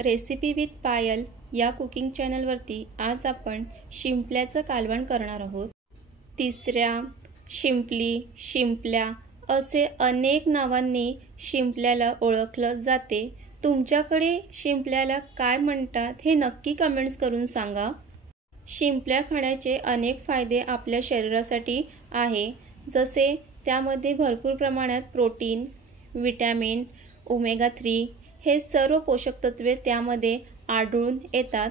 Recipe with पायल या cooking चॅनलवरती आज आपण शिंपल्याचं कालवण करणार आहोत। तिसऱ्या, शिंपली, शिंपल्या असे अनेक नावांनी शिंपल्याला ओळखलं जाते। तुमच्याकडे शिंपल्याला काय म्हणतात हे नक्की कमेंट्स करून सांगा। शिंपल्या खाण्याचे अनेक फायदे आपल्या शरीरासाठी आहे, जसे त्यामध्ये भरपूर प्रमाणात प्रोटीन, विटॅमिन, ओमेगा 3 हे सर्व पोषक तत्वे त्यामध्ये आढळून येतात।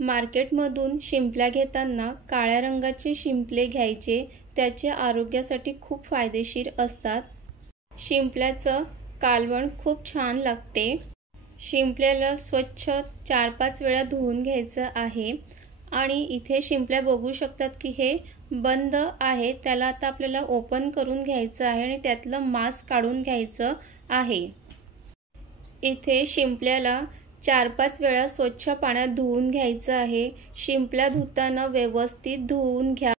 मार्केटमधून शिंपल्या घेताना काळ्या रंगाचे शिंपले घ्यायचे, त्याचे आरोग्यासाठी खूप फायदेशीर असतात। शिंपल्याचं कालवण खूप छान लागते। शिंपल्याला स्वच्छ 4-5 वेळा धुवून घ्यायचं आहे आणि इथे शिंपल्या बघू शकतात की हे बंद आहे, त्याला आता आपल्याला ओपन करून घ्यायचं आहे आणि त्यातलं मांस काढून घ्यायचं आहे। इथे शिंपल्याला 4-5 वेळा स्वच्छ पाण्यात धुवून घ्यायचं आहे। शिंपल्या धुताना व्यवस्थित धुवून घ्या।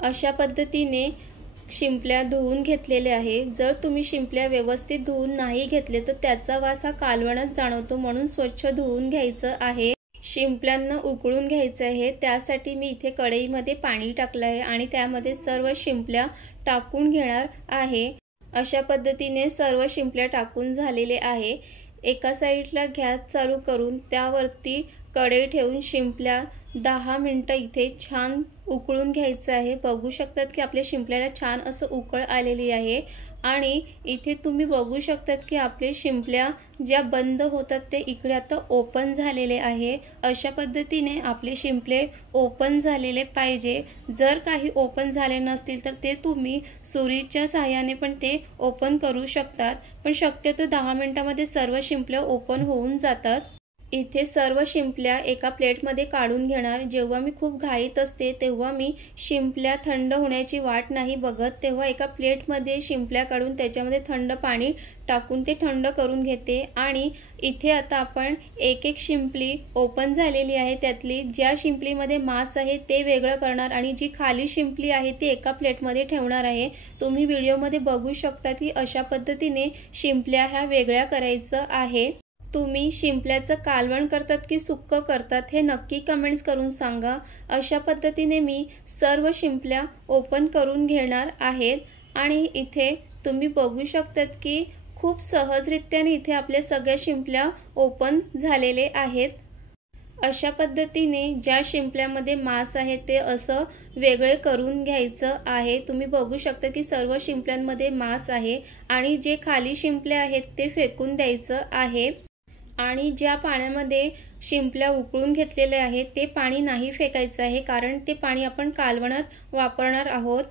अशा पद्धतीने शिंपल्या धुवून घेतलेले आहे। जर तुम्ही शिंपल्या व्यवस्थित धुवून नाही घेतले तर त्याचा वास हा कालवणात जाणवतो, म्हणून स्वच्छ धुवून घ्यायचं आहे। शिंपल्यांना उकळून घ्यायचं आहे, त्यासाठी मी इथे कढईमध्ये पाणी टाकलं आहे आणि त्यामध्ये सर्व शिंपल्या टाकून घेणार आहे। अशा पद्धतीने सर्व शिंपल्या टाकून झालेले आहे। एका साईडला गॅस चालू करून त्यावरती कढई ठेवून शिंपल्या 10 मिनिटं इथे छान उकळून घ्यायचं आहे। बघू शकतात की आपल्या शिंपल्याला छान असं उकळ आलेली आहे आणि इथे तुम्ही बघू शकतात की आपले शिंपल्या ज्या बंद होतात ते इकडे आता ओपन झालेले आहे। अशा पद्धतीने आपले शिंपले ओपन झालेले पाहिजे। जर काही ओपन झाले नसतील तर ते तुम्ही सुरीच्या सहाय्याने पण ते ओपन करू शकतात, पण शक्यतो 10 मिनिटांमध्ये सर्व शिंपल्या ओपन होऊन जातात। इथे सर्व शिंपल्या एका प्लेटमध्ये काढून घेणार। जेव्हा मी खूप घाईत असते तेव्हा मी शिंपल्या थंड होण्याची वाट नाही बघत, तेव्हा एका प्लेटमध्ये शिंपल्या काढून त्याच्यामध्ये थंड पाणी टाकून ते थंड करून घेते आणि इथे आता आपण एक एक शिंपली ओपन झालेली आहे त्यातली ज्या शिंपलीमध्ये मांस आहे ते वेगळं करणार आणि जी खाली शिंपली आहे ती एका प्लेटमध्ये ठेवणार आहे। तुम्ही व्हिडिओमध्ये बघू शकता की अशा पद्धतीने शिंपल्या ह्या वेगळ्या करायचं आहे। तुम्ही शिंपल्याचं कालवण करतात की सुक्क करतात हे नक्की कमेंट्स करून सांगा। अशा पद्धतीने मी सर्व शिंपल्या ओपन करून घेणार आहेत आणि इथे तुम्ही बघू शकतात की खूप सहजरित्याने इथे आपल्या सगळ्या शिंपल्या ओपन झालेले आहेत। अशा पद्धतीने ज्या शिंपल्यामध्ये मांस आहे ते असं वेगळे करून घ्यायचं आहे। तुम्ही बघू शकता की सर्व शिंपल्यांमध्ये मांस आहे आणि जे खाली शिंपल्या आहेत ते फेकून द्यायचं आहे आणि ज्या पाण्यामध्ये शिंपल्या उकळून घेतलेले आहेत ते पाणी नाही फेकायचं आहे, कारण ते पाणी आपण कालवणात वापरणार आहोत।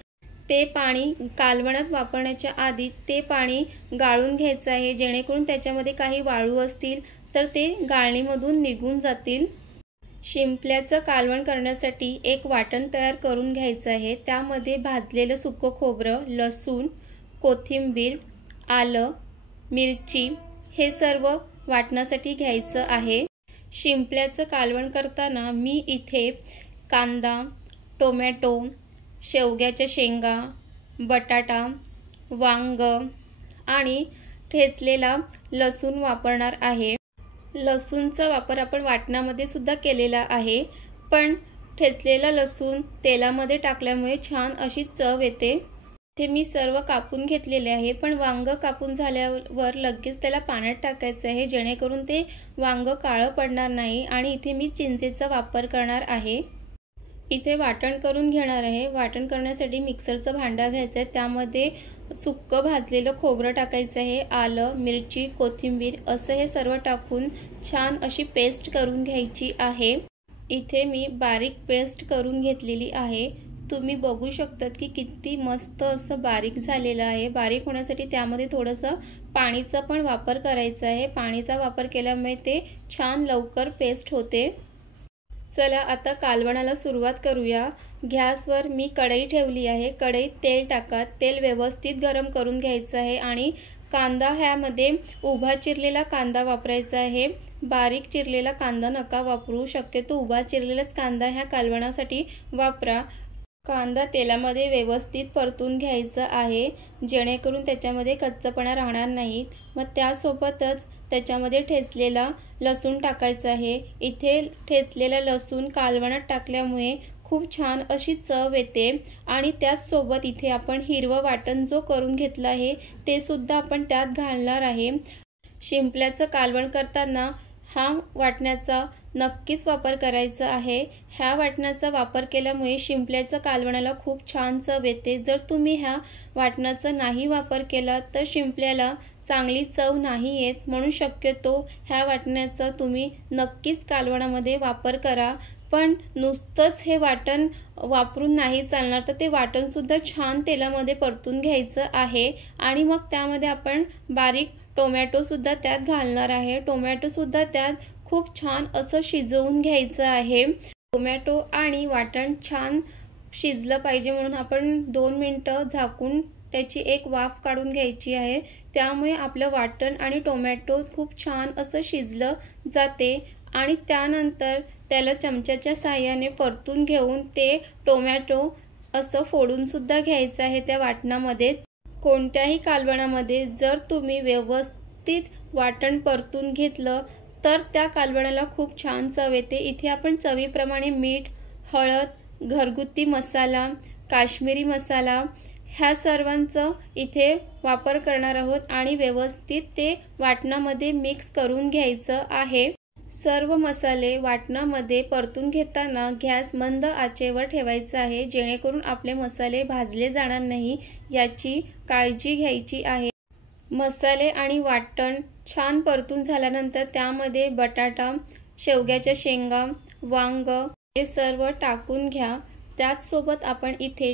ते पाणी कालवणात वापरण्याच्या आधी ते पाणी गाळून घ्यायचं आहे, जेणेकरून त्याच्यामध्ये काही वाळू असतील तर ते गाळणीमधून निघून जातील। शिंपल्याचं कालवण करण्यासाठी एक वाटण तयार करून घ्यायचं आहे। त्यामध्ये भाजलेलं सुकं खोबरं, लसूण, कोथिंबीर, आलं, मिरची हे सर्व वाटण्यासाठी घ्यायचं आहे। शिंपल्याचं कालवण करताना मी इथे कांदा, टोमॅटो, शेवग्याच्या शेंगा, बटाटा, वांग आणि ठेचलेला लसूण वापरणार आहे। लसूणचा वापर आपण वाटणामध्ये सुद्धा केलेला आहे, पण ठेचलेला लसूण तेलामध्ये टाकल्यामुळे छान अशी चव येते। ते मी सर्व कापून घेतलेले आहे, पण वांग कापून झाल्यावर लगेच त्याला पाण्यात टाकायचं आहे, जेणेकरून ते वांग काळं पडणार नाही आणि इथे मी चिंचेचा वापर करणार आहे। इथे वाटण करून घेणार आहे। वाटण करण्यासाठी मिक्सरचं भांडं घ्यायचं आहे, त्यामध्ये सुक्कं भाजलेलं खोबरं टाकायचं आहे, आलं, मिरची, कोथिंबीर असं हे सर्व टाकून छान अशी पेस्ट करून घ्यायची आहे। इथे मी बारीक पेस्ट करून घेतलेली आहे। तुम्ही बघू शकतात की किती मस्त असं बारीक झालेलं आहे। बारीक होण्यासाठी त्यामध्ये थोडंसं पाणीचा पण वापर करायचा आहे। पाणीचा वापर केल्यामुळे ते छान लवकर पेस्ट होते। चला आता कालवणाला सुरुवात करूया। गॅसवर मी कढई ठेवली आहे। कढईत तेल टाका। तेल व्यवस्थित गरम करून घ्यायचं आहे आणि कांदा ह्यामध्ये उभा चिरलेला कांदा वापरायचा आहे। बारीक चिरलेला कांदा नका वापरू, शक्यतो उभा चिरलेलाच कांदा ह्या कालवणासाठी वापरा। कांदा तेलामध्ये व्यवस्थित परतून घ्यायचा आहे, जेणेकरून त्याच्यामध्ये कच्चपणा राहणार नाही। मग त्यासोबतच त्याच्यामध्ये ठेचलेला लसूण टाकायचा आहे। इथे ठेचलेला लसूण कालवणात टाकल्यामुळे खूप छान अशी चव येते आणि त्याचसोबत इथे आपण हिरवं वाटण जो करून घेतलं आहे ते सुद्धा आपण त्यात घालणार आहे। शिंपल्याचं कालवण करताना हा वाटणाचा नक्कीच वापर करायचा आहे। ह्या वाटणाचा वापर केल्यामुळे शिंपल्याच्या कालवणाला खूप छान चव येते। जर तुम्ही ह्या वाटणाचा नाही वापर केला तर शिंपल्याला चांगली चव नाही येत, म्हणून शक्यतो ह्या वाटणाचा तुम्ही नक्कीच कालवणामध्ये वापर करा। पण नुसतंच हे वाटण वापरून नाही चालणार, तर ते वाटणसुद्धा छान तेलामध्ये परतून घ्यायचं आहे आणि मग त्यामध्ये आपण बारीक टोमॅटोसुद्धा त्यात घालणार आहे। टोमॅटोसुद्धा त्यात खूप छान असं शिजवून घ्यायचं आहे। टोमॅटो आणि वाटण छान शिजलं पाहिजे म्हणून आपण 2 मिनिटं झाकून त्याची एक वाफ काढून घ्यायची आहे। त्यामुळे आपलं वाटण आणि टोमॅटो खूप छान असं शिजलं जाते आणि त्यानंतर त्याला चमच्याच्या साहाय्याने परतून घेऊन ते टोमॅटो असं फोडून सुद्धा घ्यायचं आहे त्या वाटणामध्येच। कोणत्याही कालवणामध्ये जर तुम्ही व्यवस्थित वाटण परतून घेतलं तर त्या कालवणाला खूप छान चव येते। इथे आपण चवीप्रमाणे मीठ, हळद, घरगुती मसाला, काश्मीरी मसाला ह्या सर्वांचा इथे वापर करणार आहोत आणि व्यवस्थित ते वाटणामध्ये मिक्स करून घ्यायचं आहे। सर्व मसाले वाटणामध्ये परतून घेताना गॅस मंद आचेवर ठेवायचा आहे, जेणेकरून आपले मसाले भाजले जाणार नाही याची काळजी घ्यायची आहे। मसाले आणि वाटण छान परतून झाल्यानंतर त्यामध्ये बटाटा, शेवग्याच्या शेंगा, वांग हे सर्व टाकून घ्या। त्याचसोबत आपण इथे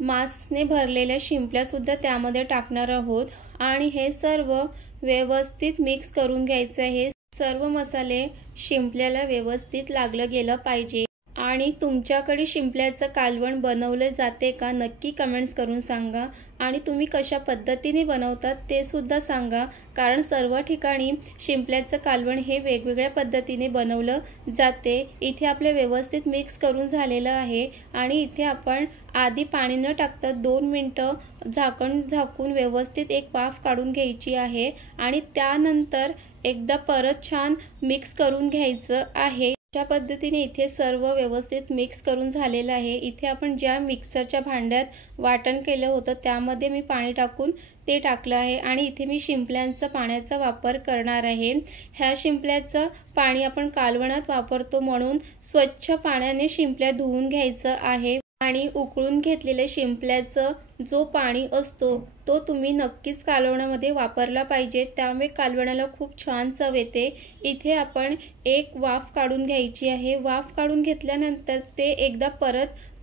मांसाने भरलेल्या शिंपल्यासुद्धा त्यामध्ये टाकणार आहोत आणि हे सर्व व्यवस्थित मिक्स करून घ्यायचे आहे। सर्व मसाले शिंपल्याला व्यवस्थित लागलं गेलं पाहिजे। आणि तुमच्याकडे शिंपल्याचं कालवण बनवले जाते का नक्की कमेंट्स करून सांगा आणि तुम्ही कशा पद्धतीने बनवतात ते सुद्धा सांगा, कारण सर्व ठिकाणी शिंपल्याचं कालवण हे वेगवेगळ्या पद्धतीने बनवलं जाते। इथे आपले व्यवस्थित मिक्स करून झालेलं आहे आणि इथे आपण आधी पाणी न टाकता 2 मिनिटं झाकून व्यवस्थित एक वाफ काढून घ्यायची आहे आणि त्यानंतर एकदा परत छान मिक्स करून घ्यायचं आहे। अशा पद्धतीने इथे सर्व व्यवस्थित मिक्स करून झालेलं आहे। इथे आपण ज्या मिक्सरच्या भांड्यात वाटण केलं होतं त्यामध्ये मी पाणी टाकून ते टाकलं आहे आणि इथे मी शिंपल्यांचा पाण्याचा वापर करणार आहे। ह्या शिंपल्याचं पाणी आपण कालवणात वापरतो म्हणून स्वच्छ पाण्याने शिंपल्या धुवून घ्यायचं आहे आणि उकळून घेतलेल्या शिंपल्याचं जो पाणी असतो तो तुम्ही नक्कीच कालवणामध्ये वापरला पाहिजे, त्यामुळे कालवणाला खूप छान चव येते। इथे आपण एक वाफ काढून घ्यायची आहे। वाफ काढून घेतल्यानंतर ते एकदा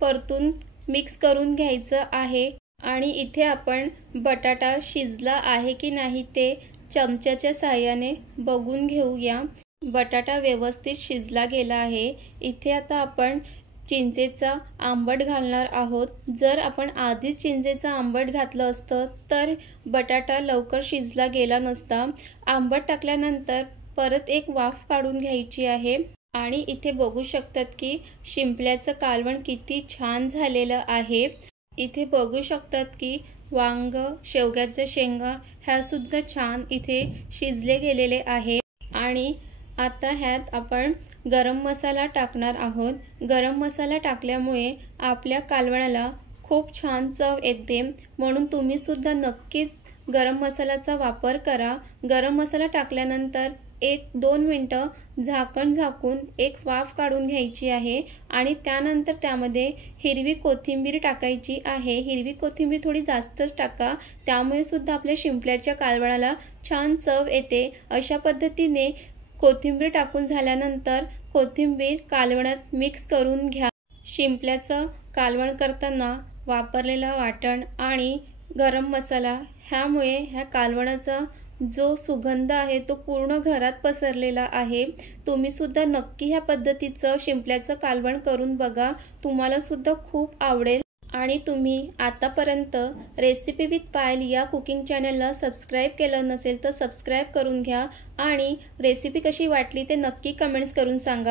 परतून मिक्स करून घ्यायचं आहे आणि इथे आपण बटाटा शिजला आहे की नाही ते चमच्याच्या साहाय्याने बघून घेऊया। बटाटा व्यवस्थित शिजला गेला आहे। इथे आता आपण चिंचेचा आंबट घालणार आहोत। जर आपण आधीच चिंचेचा आंबट घातलं असतं तर बटाटा लवकर शिजला गेला नसता। आंबट टाकल्यानंतर परत एक वाफ काढून घ्यायची आहे आणि इथे बघू शकतात की शिंपल्याचं कालवण किती छान झालेलं आहे। इथे बघू शकतात की वांग, शेवग्याच्या शेंगा ह्या सुद्धा छान इथे शिजले गेलेले आहे आणि आता ह्यात आपण गरम मसाला टाकणार आहोत। गरम मसाला टाकल्यामुळे आपल्या कालवणाला खूप छान चव येते, म्हणून तुम्ही सुद्धा नक्कीच गरम मसाल्याचा वापर करा। गरम मसाला टाकल्यानंतर 1-2 मिनिटं झाकून एक वाफ काढून घ्यायची आहे आणि त्यानंतर त्यामध्ये हिरवी कोथिंबीर टाकायची आहे। हिरवी कोथिंबीर थोडी जास्तच टाका, त्यामुळे सुद्धा आपल्या शिंपल्याच्या कालवणाला छान चव येते। अशा पद्धतीने कोथिंबीर टाकून झाल्यानंतर कोथिंबीर कालवणात मिक्स करून घ्या। शिंपल्याचं कालवण करताना वापरलेला वाटण आणि गरम मसाला ह्यामुळे ह्या कालवणाचा जो सुगंध आहे तो पूर्ण घरात पसरलेला आहे। तुम्ही सुद्धा नक्की ह्या पद्धतीचं शिंपल्याचं कालवण करून बघा, तुम्हाला सुद्धा खूप आवडेल। आणि तुम्ही आतापर्यंत रेसिपी विथ पायल या कुकिंग चॅनलला सबस्क्राईब केलं नसेल तर सबस्क्राईब करून घ्या आणि रेसिपी कशी वाटली ते नक्की कमेंट्स करून सांगा।